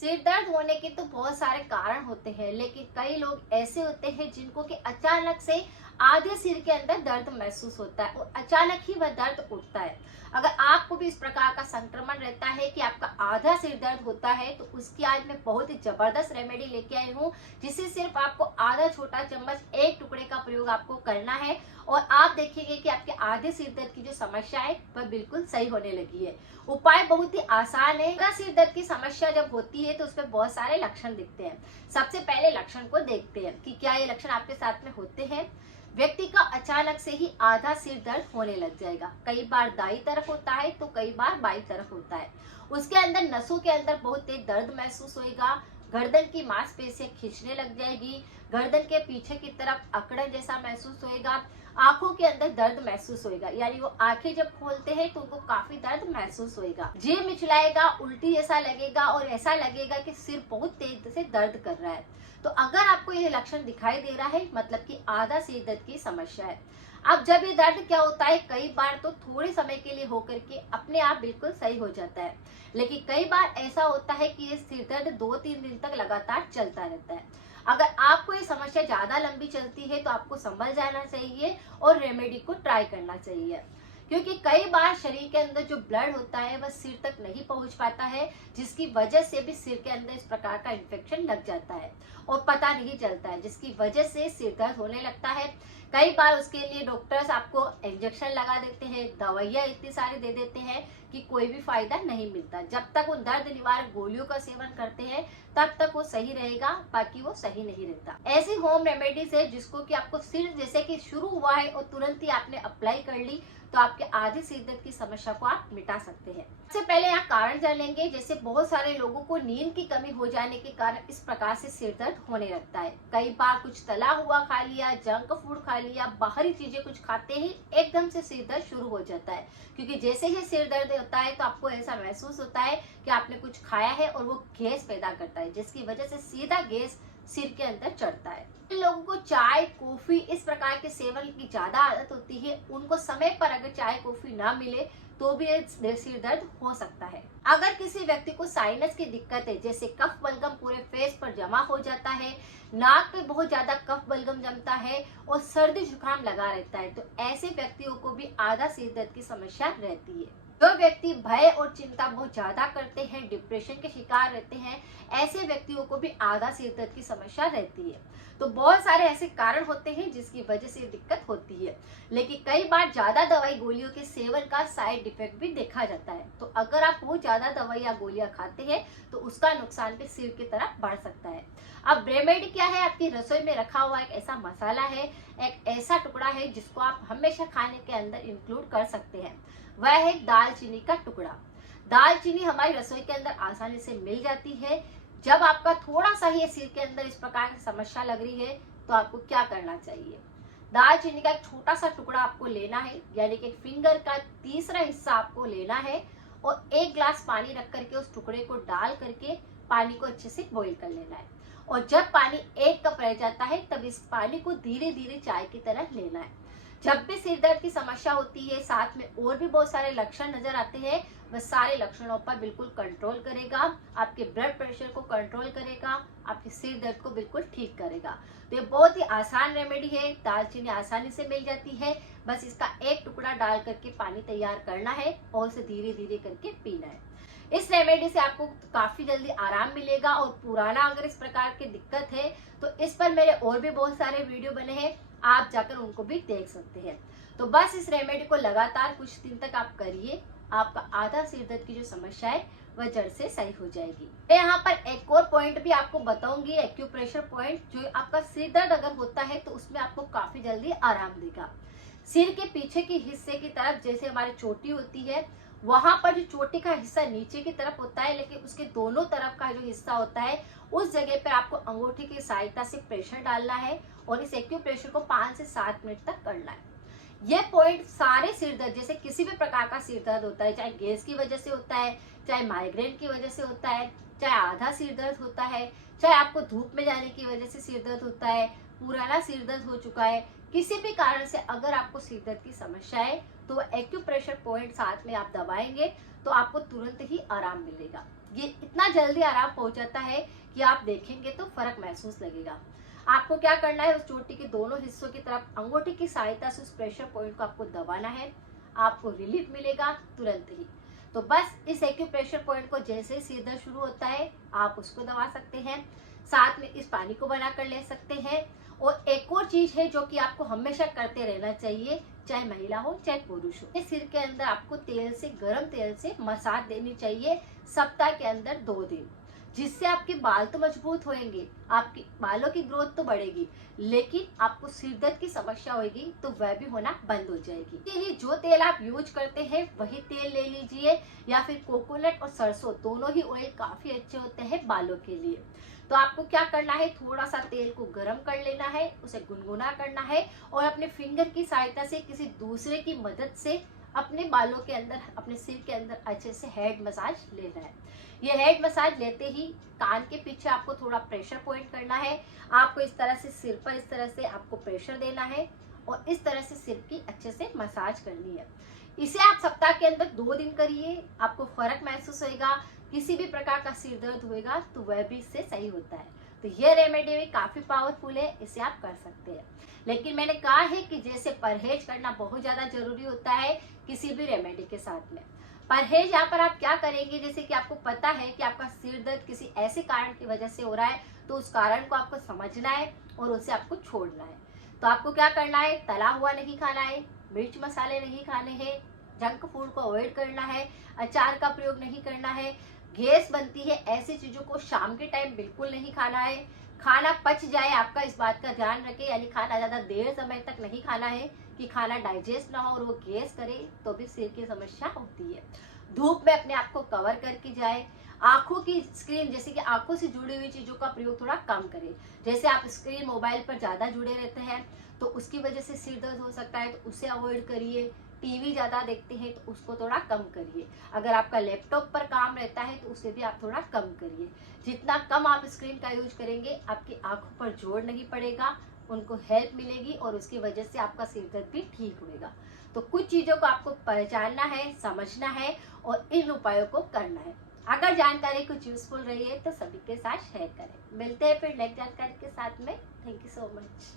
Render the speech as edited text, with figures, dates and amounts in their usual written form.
सिर दर्द होने के तो बहुत सारे कारण होते हैं, लेकिन कई लोग ऐसे होते हैं जिनको कि अचानक से आधे सिर के अंदर दर्द महसूस होता है और अचानक ही वह दर्द उठता है। अगर आपको भी इस प्रकार का संक्रमण रहता है कि आपका आधा सिर दर्द होता है, तो उसकी आज मैं बहुत ही जबरदस्त रेमेडी लेके आई हूँ, जिससे सिर्फ आपको आधा छोटा चम्मच एक टुकड़े का प्रयोग आपको करना है और आप देखेंगे कि आपके आधे सिर दर्द की जो समस्या है वह बिल्कुल सही होने लगी है। उपाय बहुत ही आसान है। आधा सिर दर्द की समस्या जब होती है तो उसमें बहुत सारे लक्षण दिखते हैं। सबसे पहले लक्षण को देखते हैं कि क्या ये लक्षण आपके साथ में होते हैं। व्यक्ति का अचानक से ही आधा सिर दर्द होने लग जाएगा। कई बार दाईं तरफ होता है तो कई बार बाईं तरफ होता है। उसके अंदर नसों के अंदर बहुत तेज दर्द महसूस होएगा। गर्दन की मांसपेशियां खींचने लग जाएगी। गर्दन के पीछे की तरफ अकड़न जैसा महसूस होएगा। आंखों के अंदर दर्द महसूस होएगा, यानी वो आंखें जब खोलते हैं तो उनको काफी दर्द महसूस होएगा। जी मिचलाएगा, उल्टी जैसा लगेगा और ऐसा लगेगा कि सिर बहुत तेज से दर्द कर रहा है। तो अगर आपको ये लक्षण दिखाई दे रहा है, मतलब कि आधा सिर दर्द की समस्या है। अब जब ये दर्द क्या होता है, कई बार तो थोड़े समय के लिए होकर के अपने आप बिल्कुल सही हो जाता है, लेकिन कई बार ऐसा होता है कि ये सिर दर्द 2-3 दिन तक लगातार चलता रहता है। अगर आपको ये समस्या ज्यादा लंबी चलती है तो आपको संभल जाना चाहिए और रेमेडी को ट्राई करना चाहिए, क्योंकि कई बार शरीर के अंदर जो ब्लड होता है वह सिर तक नहीं पहुंच पाता है, जिसकी वजह से भी सिर के अंदर इस प्रकार का इन्फेक्शन लग जाता है और पता नहीं चलता है, जिसकी वजह से सिर दर्द होने लगता है। कई बार उसके लिए डॉक्टर्स आपको इंजेक्शन लगा देते हैं, दवाइयाँ इतनी सारी दे देते हैं कि कोई भी फायदा नहीं मिलता। जब तक वो दर्द निवारक गोलियों का सेवन करते हैं तब तक वो सही रहेगा, बाकी वो सही नहीं रहता। ऐसी होम रेमेडीज है जिसको कि आपको सिर जैसे कि शुरू हुआ है और तुरंत ही आपने अप्लाई कर ली तो आपके आधे सिर दर्द की समस्या को आप मिटा सकते हैं। सबसे पहले यहाँ कारण जान लेंगे। जैसे बहुत सारे लोगों को नींद की कमी हो जाने के कारण इस प्रकार से सिर दर्द होने लगता है। कई बार कुछ तला हुआ खा लिया, जंक फूड खा लिया, बाहरी चीजें कुछ खाते ही एकदम से सिर दर्द शुरू हो जाता है, क्योंकि जैसे ही सिर दर्द होता है तो आपको ऐसा महसूस होता है कि आपने कुछ खाया है और वो गैस पैदा करता है, जिसकी वजह से सीधा गैस सिर के अंदर चढ़ता है। जिन लोगों को चाय कॉफी इस प्रकार के सेवन की ज्यादा आदत होती है, उनको समय पर अगर चाय कॉफी ना मिले तो भी सिर दर्द हो सकता है। अगर किसी व्यक्ति को साइनस की दिक्कत है, जैसे कफ बलगम पूरे फेस पर जमा हो जाता है, नाक पे बहुत ज्यादा कफ बलगम जमता है और सर्दी जुकाम लगा रहता है, तो ऐसे व्यक्तियों को भी आधा सिर दर्द की समस्या रहती है। जो व्यक्ति भय और चिंता बहुत ज्यादा करते हैं, डिप्रेशन के शिकार रहते हैं, ऐसे व्यक्तियों को भी आधा सिर दर्द की समस्या रहती है। तो बहुत सारे ऐसे कारण होते हैं जिसकी वजह से दिक्कत होती है, लेकिन कई बार ज्यादा दवाई गोलियों के सेवन का साइड इफेक्ट भी देखा जाता है। तो अगर आप बहुत ज्यादा दवाई या गोलियां खाते हैं तो उसका नुकसान भी सिर की तरफ बढ़ सकता है। अब रेमेडी क्या है? आपकी रसोई में रखा हुआ एक ऐसा मसाला है, एक ऐसा टुकड़ा है जिसको आप हमेशा खाने के अंदर इंक्लूड कर सकते हैं। वह है दालचीनी का टुकड़ा। दालचीनी हमारी रसोई के अंदर आसानी से मिल जाती है। जब आपका थोड़ा सा ही सिर के अंदर इस प्रकार की समस्या लग रही है तो आपको क्या करना चाहिए? दालचीनी का एक छोटा सा टुकड़ा आपको लेना है, यानी कि फिंगर का तीसरा हिस्सा आपको लेना है और 1 ग्लास पानी रख करके उस टुकड़े को डाल करके पानी को अच्छे से बॉईल कर लेना है। और जब पानी 1 कप रह जाता है तब इस पानी को धीरे धीरे चाय की तरह लेना है। जब भी सिर दर्द की समस्या होती है, साथ में और भी बहुत सारे लक्षण नजर आते हैं, वह सारे लक्षणों पर बिल्कुल कंट्रोल करेगा, आपके ब्लड प्रेशर को कंट्रोल करेगा, आपके सिर दर्द को बिल्कुल ठीक करेगा। तो ये बहुत ही आसान रेमेडी है। दालचीनी आसानी से मिल जाती है, बस इसका एक टुकड़ा डाल करके पानी तैयार करना है और उसे धीरे धीरे करके पीना है। इस रेमेडी से आपको काफी जल्दी आराम मिलेगा। और पुराना अगर इस प्रकार की दिक्कत है तो इस पर मेरे और भी बहुत सारे वीडियो बने हैं, आप जाकर उनको भी देख सकते हैं। तो बस इस रेमेडी को लगातार कुछ दिन तक आप करिए, आपका आधा सिर दर्द की जो समस्या है वह जड़ से सही हो जाएगी। मैं यहाँ पर एक और पॉइंट भी आपको बताऊंगी, एक्यूप्रेशर पॉइंट, जो आपका सिर दर्द अगर होता है तो उसमें आपको काफी जल्दी आराम देगा। सिर के पीछे के हिस्से की तरफ, जैसे हमारी चोटी होती है, वहां पर जो चोटी का हिस्सा नीचे की तरफ होता है, लेकिन उसके दोनों तरफ का जो हिस्सा होता है, उस जगह पर आपको अंगूठी की सहायता से प्रेशर डालना है और इस एक्यूप्रेशर को 5 से 7 मिनट तक करना है। ये पॉइंट सारे सिर दर्द, जैसे किसी भी प्रकार का सिर दर्द होता है, चाहे गैस की वजह से होता है, चाहे माइग्रेन की वजह से होता है, चाहे आधा सिर दर्द होता है, चाहे आपको धूप में जाने की वजह से सिर दर्द होता है, पुराना सिर दर्द हो चुका है, किसी भी कारण से अगर आपको सिर दर्द की समस्या है तो एक्यूप्रेशर पॉइंट साथ में आप दबाएंगे तो आपको तुरंत ही आराम मिलेगा। ये इतना जल्दी आराम पहुंच जाता है कि आप देखेंगे तो फर्क महसूस लगेगा। आपको क्या करना है, उस चोटी के दोनों हिस्सों की तरफ अंगूठी की सहायता से उस प्रेशर पॉइंट को आपको दबाना है। आपको रिलीफ मिलेगा तुरंत ही। तो बस इस एक्यूप्रेशर पॉइंट को जैसे ही सिर दर्द शुरू होता है आप उसको दबा सकते हैं, साथ में इस पानी को बनाकर ले सकते हैं। और एक और चीज है जो कि आपको हमेशा करते रहना चाहिए, चाहे महिला हो चाहे पुरुष हो, सिर के अंदर आपको तेल से, गर्म तेल से मसाज देनी चाहिए सप्ताह के अंदर 2 दिन, जिससे आपके बाल तो मजबूत होंगे, आपके बालों की ग्रोथ तो बढ़ेगी, लेकिन आपको सिर दर्द की समस्या होगी तो वह भी होना बंद हो जाएगी। इसके लिए जो तेल आप यूज करते हैं वही तेल ले लीजिए, या फिर कोकोनट और सरसों दोनों ही ऑयल काफी अच्छे होते हैं बालों के लिए। तो आपको क्या करना है, थोड़ा सा तेल को गर्म कर लेना है, उसे गुनगुना करना है और अपने फिंगर की सहायता से किसी दूसरे की मदद से अपने बालों के अंदर, अपने सिर के अंदर अच्छे से हेड मसाज लेना है। ये हेड मसाज लेते ही कान के पीछे आपको थोड़ा प्रेशर पॉइंट करना है। आपको इस तरह से सिर पर, इस तरह से आपको प्रेशर देना है और इस तरह से सिर की अच्छे से मसाज करनी है। इसे आप सप्ताह के अंदर 2 दिन करिए, आपको फर्क महसूस होगा। किसी भी प्रकार का सिर दर्द होगा तो वह भी इससे सही होता है। तो ये रेमेडी भी काफी पावरफुल है, इसे आप कर सकते हैं। लेकिन मैंने कहा है कि जैसे परहेज करना बहुत ज्यादा जरूरी होता है किसी भी रेमेडी के साथ में। परहेज यहाँ पर आप क्या करेंगे, जैसे कि आपको पता है कि आपका सिर दर्द किसी ऐसे कारण की वजह से हो रहा है, तो उस कारण को आपको समझना है और उसे आपको छोड़ना है। तो आपको क्या करना है, तला हुआ नहीं खाना है, मिर्च मसाले नहीं खाने हैं, जंक फूड को अवॉइड करना है, अचार का प्रयोग नहीं करना है, गैस बनती है ऐसी चीजों को शाम के टाइम बिल्कुल नहीं खाना है, खाना पच जाए आपका इस बात का ध्यान रखें, यानी खाना ज्यादा देर समय तक नहीं खाना है कि खाना डाइजेस्ट ना हो और वो गैस करे तो भी सिर की समस्या होती है। धूप में अपने आप को कवर करके जाए, आंखों की स्क्रीन, जैसे कि आंखों से जुड़ी हुई चीजों का प्रयोग थोड़ा कम करें। जैसे आप स्क्रीन, मोबाइल पर ज्यादा जुड़े रहते हैं तो उसकी वजह से सिर दर्द हो सकता है, तो उसे अवॉइड करिए। टीवी ज्यादा देखते हैं तो उसको थोड़ा कम करिए। अगर आपका लैपटॉप पर काम रहता है तो उसे भी आप थोड़ा कम करिए। जितना कम आप स्क्रीन का यूज करेंगे आपकी आंखों पर जोर नहीं पड़ेगा, उनको हेल्प मिलेगी और उसकी वजह से आपका सिर दर्द भी ठीक होएगा। तो कुछ चीजों को आपको पहचानना है, समझना है और इन उपायों को करना है। अगर जानकारी कुछ यूजफुल रही है तो सभी के साथ शेयर करें। मिलते हैं फिर नेक्स्ट जानकारी के साथ में। Thank you so much.